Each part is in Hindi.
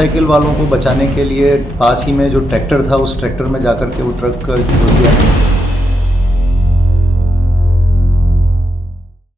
मोटरसाइकिल वालों को बचाने के लिए पास ही में जो ट्रैक्टर था उस ट्रैक्टर में जाकर के वो ट्रक घुस गया।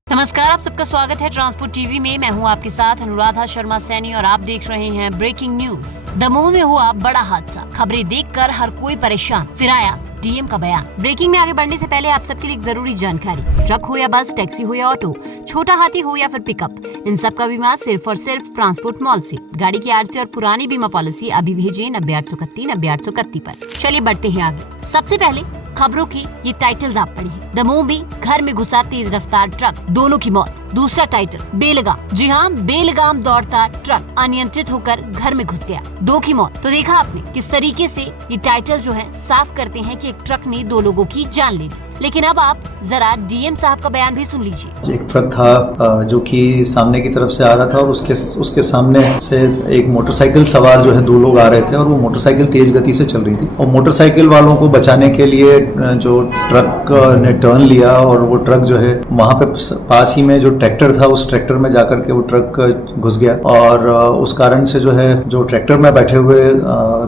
नमस्कार, आप सबका स्वागत है ट्रांसपोर्ट टीवी में। मैं हूं आपके साथ अनुराधा शर्मा सैनी और आप देख रहे हैं ब्रेकिंग न्यूज। दमोह में हुआ बड़ा हादसा, खबरें देखकर हर कोई परेशान, फिर आया डीएम का बयान। ब्रेकिंग में आगे बढ़ने से पहले आप सबके लिए एक जरूरी जानकारी। ट्रक हो या बस, टैक्सी हो या ऑटो, छोटा हाथी हो या फिर पिकअप, इन सब का बीमा सिर्फ और सिर्फ ट्रांसपोर्ट मॉल से। गाड़ी की आरसी और पुरानी बीमा पॉलिसी अभी भेजें 90-831-90-831 पर। चलिए बढ़ते हैं आगे। सबसे पहले खबरों की ये टाइटल्स आप पढ़िए। दमोह में घर में घुसा तेज रफ्तार ट्रक, दोनों की मौत। दूसरा टाइटल, बेलगाम। जी हाँ, बेलगाम दौड़ता ट्रक अनियंत्रित होकर घर में घुस गया, 2 की मौत। तो देखा आपने किस तरीके से ये टाइटल जो है साफ करते हैं कि एक ट्रक ने 2 लोगों की जान ले ली। लेकिन अब आप जरा डीएम साहब का बयान भी सुन लीजिए। एक ट्रक था जो कि सामने की तरफ से आ रहा था और उसके सामने से एक मोटरसाइकिल सवार जो है 2 लोग आ रहे थे और वो मोटरसाइकिल तेज गति से चल रही थी और मोटरसाइकिल वालों को बचाने के लिए जो ट्रक ने टर्न लिया और वो ट्रक जो है वहां पे पास ही में जो ट्रैक्टर था उस ट्रैक्टर में जाकर के वो ट्रक घुस गया और उस कारण से जो है जो ट्रैक्टर में बैठे हुए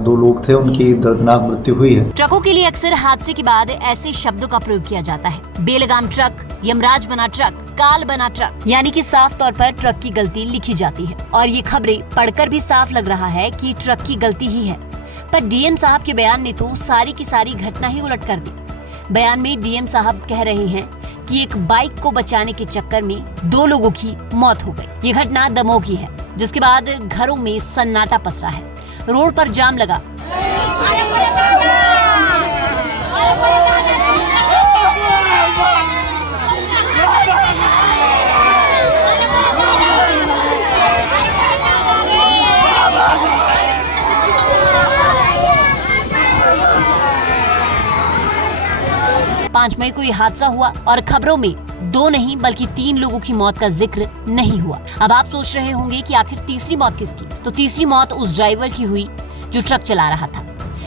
2 लोग थे उनकी दर्दनाक मृत्यु हुई है। ट्रकों के लिए अक्सर हादसे के बाद ऐसे शब्दों का प्रयोग किया जाता है। बेलगाम ट्रक, यमराज बना ट्रक, काल बना ट्रक, यानी कि साफ तौर पर ट्रक की गलती लिखी जाती है और ये खबरें पढ़कर भी साफ लग रहा है कि ट्रक की गलती ही है। पर डीएम साहब के बयान ने तो सारी की सारी घटना ही उलट कर दी। बयान में डीएम साहब कह रहे हैं कि एक बाइक को बचाने के चक्कर में 2 लोगों की मौत हो गई। ये घटना दमोह की है, जिसके बाद घरों में सन्नाटा पसरा है, रोड पर जाम लगा। 5 मई को ये हादसा हुआ और खबरों में 2 नहीं बल्कि 3 लोगों की मौत का जिक्र नहीं हुआ। अब आप सोच रहे होंगे कि आखिर तीसरी मौत किसकी? तो तीसरी मौत उस ड्राइवर की हुई जो ट्रक चला रहा था,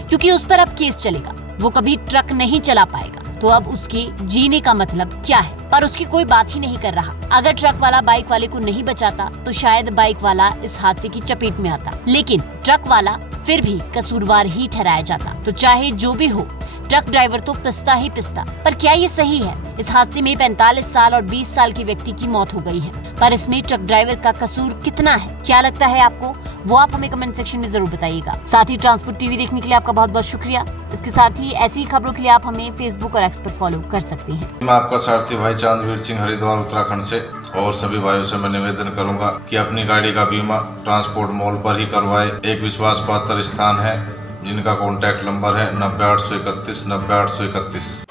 क्योंकि उस पर अब केस चलेगा। वो कभी ट्रक नहीं चला पाएगा, तो अब उसके जीने का मतलब क्या है? पर उसकी कोई बात ही नहीं कर रहा। अगर ट्रक वाला बाइक वाले को नहीं बचाता तो शायद बाइक वाला इस हादसे की चपेट में आता, लेकिन ट्रक वाला फिर भी कसूरवार ही ठहराया जाता। तो चाहे जो भी हो, ट्रक ड्राइवर तो पिसता ही पिसता। पर क्या ये सही है? इस हादसे में 45 साल और 20 साल के व्यक्ति की मौत हो गई है, पर इसमें ट्रक ड्राइवर का कसूर कितना है? क्या लगता है आपको? वो आप हमें कमेंट सेक्शन में जरूर बताइएगा। साथ ही ट्रांसपोर्ट टीवी देखने के लिए आपका बहुत बहुत शुक्रिया। इसके साथ ही ऐसी खबरों के लिए आप हमें फेसबुक और एक्स पर फॉलो कर सकते हैं। मैं आपका सारथी भाई चांदवीर सिंह, हरिद्वार उत्तराखंड से, और सभी भाइयों से मैं निवेदन करूंगा कि अपनी गाड़ी का बीमा ट्रांसपोर्ट मॉल पर ही करवाए। एक विश्वास पात्र स्थान है जिनका कॉन्टैक्ट नंबर है 90-831-90-831।